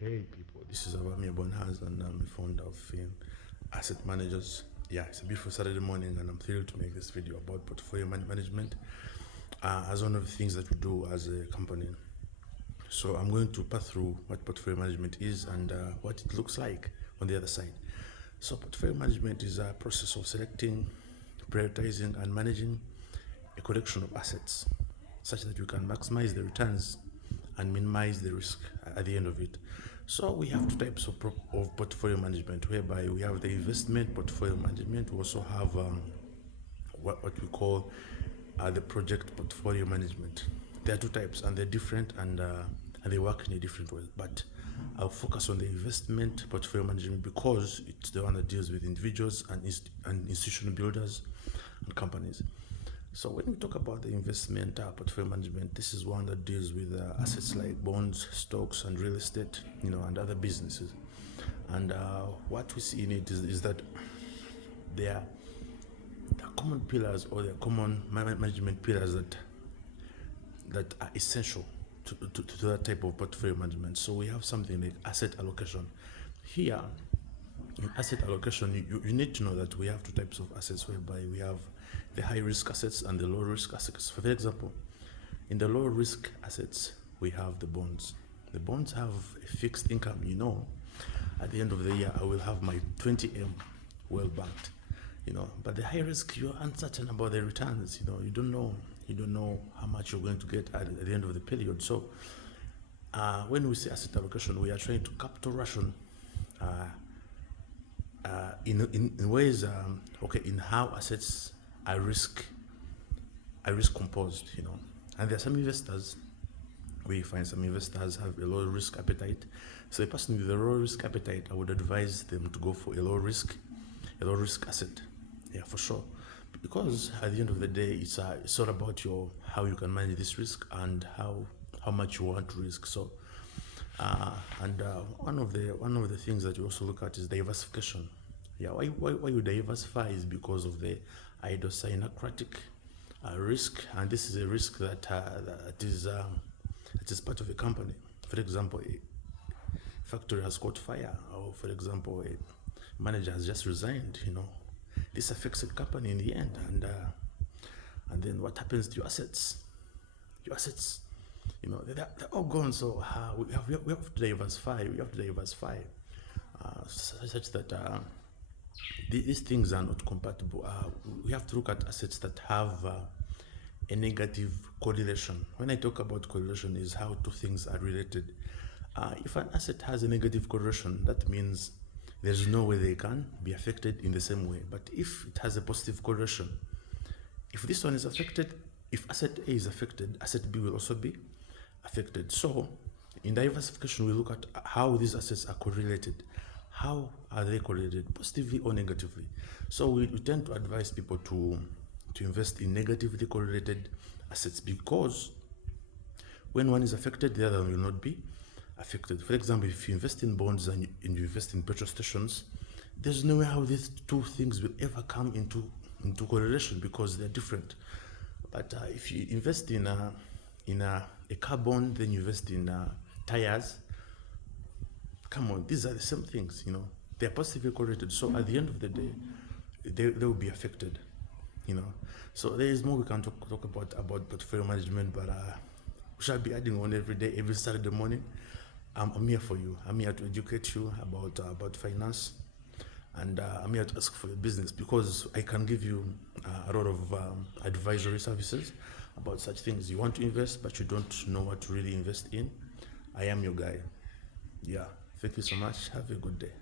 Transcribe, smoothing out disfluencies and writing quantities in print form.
Hey people, this is Abami Bonhaz and I'm the founder of Asset Managers. Yeah, it's a beautiful Saturday morning and I'm thrilled to make this video about portfolio management as one of the things that we do as a company. So I'm going to pass through what portfolio management is and what it looks like on the other side. So portfolio management is a process of selecting, prioritizing and managing a collection of assets such that you can maximize the returns and minimize the risk at the end of it. So we have two types of portfolio management, whereby we have the investment portfolio management. We also have what we call the project portfolio management. There are two types and they're different and they work in a different way. But I'll focus on the investment portfolio management because it's the one that deals with individuals and institutional builders and companies. So when we talk about the investment portfolio management, this is one that deals with assets like bonds, stocks, and real estate, and other businesses. And what we see in it is that there are common pillars or there are common management pillars that are essential to that type of portfolio management. So we have something like asset allocation. Here, in asset allocation, you need to know that we have two types of assets, whereby we have the high risk assets and the low risk assets. For example, in the low risk assets, we have the bonds. The bonds have a fixed income. At the end of the year, I will have my 20M well banked. But the high risk, you're uncertain about the returns. You don't know how much you're going to get at the end of the period. So when we say asset allocation, we are trying to capital ration in ways, in how assets are risk composed, and there are some investors, we find some investors have a low risk appetite. So a person with a low risk appetite, I would advise them to go for a low risk asset. Yeah, for sure. Because at the end of the day, it's all about how you can manage this risk and how much you want to risk. So one of the things that you also look at is diversification. Yeah, why you diversify is because of the idiosyncratic risk, and this is a risk that is part of a company. For example, a factory has caught fire, or for example, a manager has just resigned. This affects the company in the end, and then what happens to your assets? They're all gone. So we have to diversify. We have to diversify such that these things are not compatible. We have to look at assets that have a negative correlation. When I talk about correlation, is how two things are related. If an asset has a negative correlation, that means there's no way they can be affected in the same way. But if it has a positive correlation, if this one is affected, if asset A is affected, asset B will also be affected. So in diversification, we look at how these assets are correlated. How are they correlated, positively or negatively? So we tend to advise people to invest in negatively correlated assets, because when one is affected, the other will not be affected. For example, if you invest in bonds and you invest in petrol stations, there's no way how these two things will ever come into correlation, because they're different. But if you invest in a car bond, then you invest in tires, come on, these are the same things, they're positively correlated. So at the end of the day, they will be affected, So there is more we can talk about portfolio management, but we shall be adding on every day, every Saturday morning. I'm here for you. I'm here to educate you about finance, and I'm here to ask for your business, because I can give you a lot of advisory services about such things. You want to invest, but you don't know what to really invest in. I am your guy. Yeah. Thank you so much. Have a good day.